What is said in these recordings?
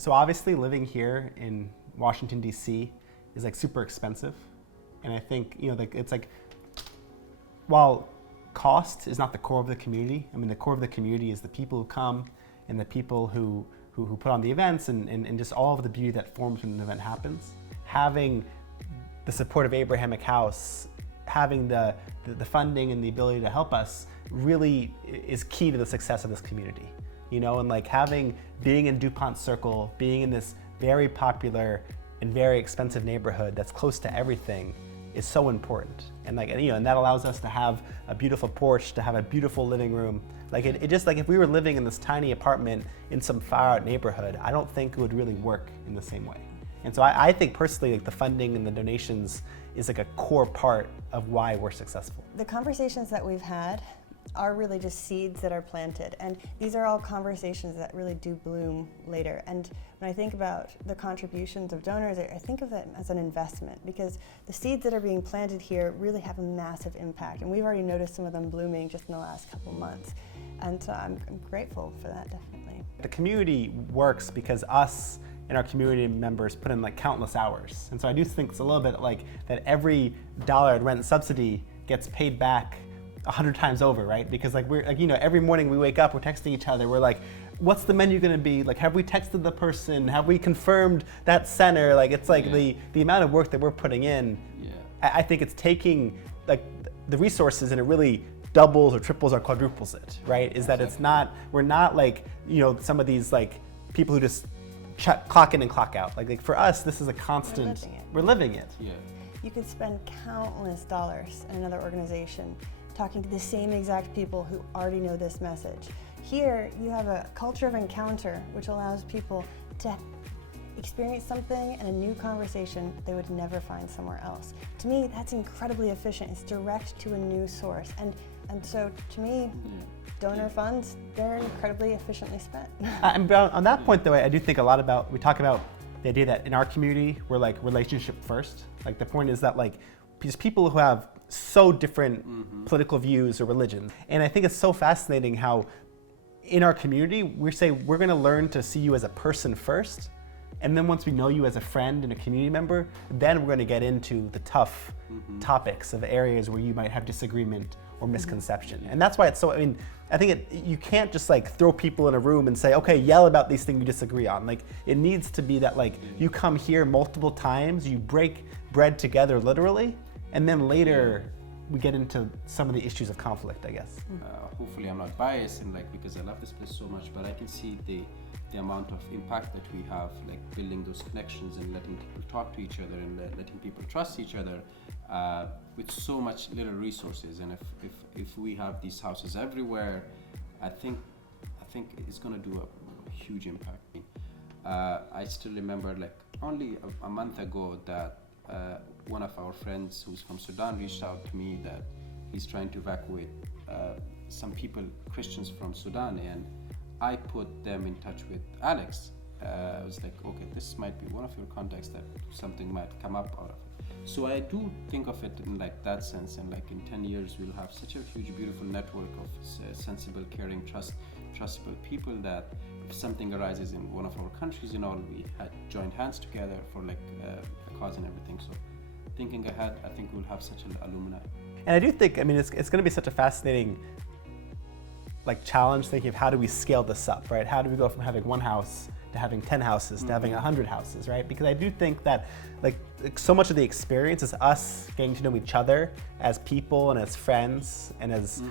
So obviously living here in Washington, D.C. is like super expensive. And I think, like it's like, while cost is not the core of the community, I mean, the core of the community is the people who come and the people who put on the events and just all of the beauty that forms when an event happens. Having the support of Abrahamic House, having the funding and the ability to help us really is key to the success of this community. And like being in DuPont Circle, being in this very popular and very expensive neighborhood that's close to everything is so important. And like, and that allows us to have a beautiful porch, to have a beautiful living room. Like it just like if we were living in this tiny apartment in some far out neighborhood, I don't think it would really work in the same way. And so I think personally, like the funding and the donations is like a core part of why we're successful. The conversations that we've had are really just seeds that are planted, and these are all conversations that really do bloom later. And when I think about the contributions of donors, I think of it as an investment, because the seeds that are being planted here really have a massive impact, and we've already noticed some of them blooming just in the last couple months. And so I'm grateful for that, definitely. The community works because us and our community members put in like countless hours. And so I do think it's a little bit like that every dollar in rent subsidy gets paid back 100 times over, right? Because like we're like, every morning we wake up, we're texting each other, we're like, what's the menu gonna be? Like, have we texted the person? Have we confirmed that center? Like, it's like the amount of work that we're putting in, I think it's taking like the resources and it really doubles or triples or quadruples it, right? Is that it's not, we're not like, some of these like people who just clock in and clock out. Like for us, this is a constant, we're living it. Yeah. You could spend countless dollars in another organization talking to the same exact people who already know this message. Here, you have a culture of encounter, which allows people to experience something in a new conversation they would never find somewhere else. To me, that's incredibly efficient. It's direct to a new source. And so, to me, donor funds, they're incredibly efficiently spent. And on that point, though, I do think a lot about, we talk about the idea that in our community, we're like relationship first. Like the point is that like, there's people who have so different political views or religions. And I think it's so fascinating how in our community, we say we're gonna learn to see you as a person first. And then once we know you as a friend and a community member, then we're gonna get into the tough topics of areas where you might have disagreement or misconception. And that's why it's so, I think you can't just like throw people in a room and say, okay, yell about these things you disagree on. Like it needs to be that like you come here multiple times, you break bread together literally, and then later we get into some of the issues of conflict, I guess. Hopefully I'm not biased and like because I love this place so much, but I can see the amount of impact that we have, like building those connections and letting people talk to each other and letting people trust each other with so much little resources. And if we have these houses everywhere, I think it's going to do a huge impact. I still remember like only a month ago that one of our friends who's from Sudan reached out to me that he's trying to evacuate some people, Christians from Sudan, and I put them in touch with Alex. I was like, okay, this might be one of your contacts that something might come up out of it. So I do think of it in like that sense, and like in 10 years we'll have such a huge, beautiful network of sensible, caring, trustable people that if something arises in one of our countries and all, we had joined hands together for like a cause and everything. So thinking ahead, I think we'll have such an alumni. And I do think, it's going to be such a fascinating like challenge thinking of how do we scale this up, right? How do we go from having one house to having 10 houses to having 100 houses, right? Because I do think that like so much of the experience is us getting to know each other as people and as friends and as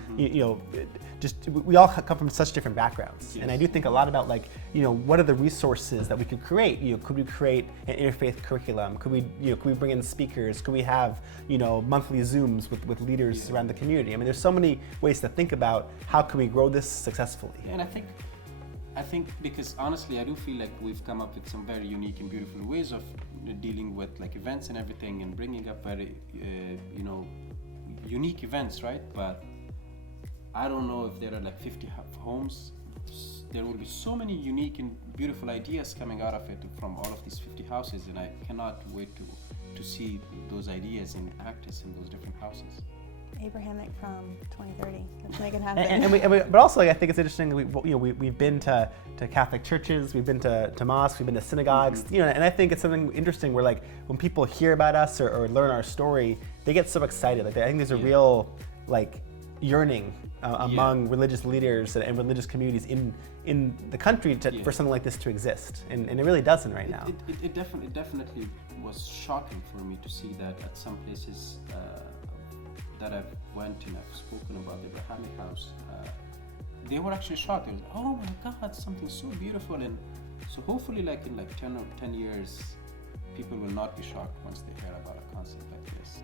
just we all come from such different backgrounds. Yes. And I do think a lot about like what are the resources that we could create? Could we create an interfaith curriculum? Could we bring in speakers? Could we have monthly Zooms with leaders around the community? There's so many ways to think about how can we grow this successfully. And I think because honestly I do feel like we've come up with some very unique and beautiful ways of dealing with like events and everything and bringing up very unique events, right? But I don't know if there are like 50 homes. There will be so many unique and beautiful ideas coming out of it from all of these 50 houses, and I cannot wait to see those ideas in practice in those different houses. Abrahamic Prom 2030. Let's make it happen. But also, like, I think it's interesting. We've been to Catholic churches, we've been to mosques, we've been to synagogues. Mm-hmm. And I think it's something interesting where, like, when people hear about us or learn our story, they get so excited. Like, I think there's a real, like, yearning among religious leaders and religious communities in the country for something like this to exist, and it really doesn't right now. It definitely was shocking for me to see that at some places that I've went and I've spoken about the Abrahamic House, they were actually shocked. They were like, oh my God, something so beautiful. And so hopefully, like in 10 years, people will not be shocked once they hear about a concept like this.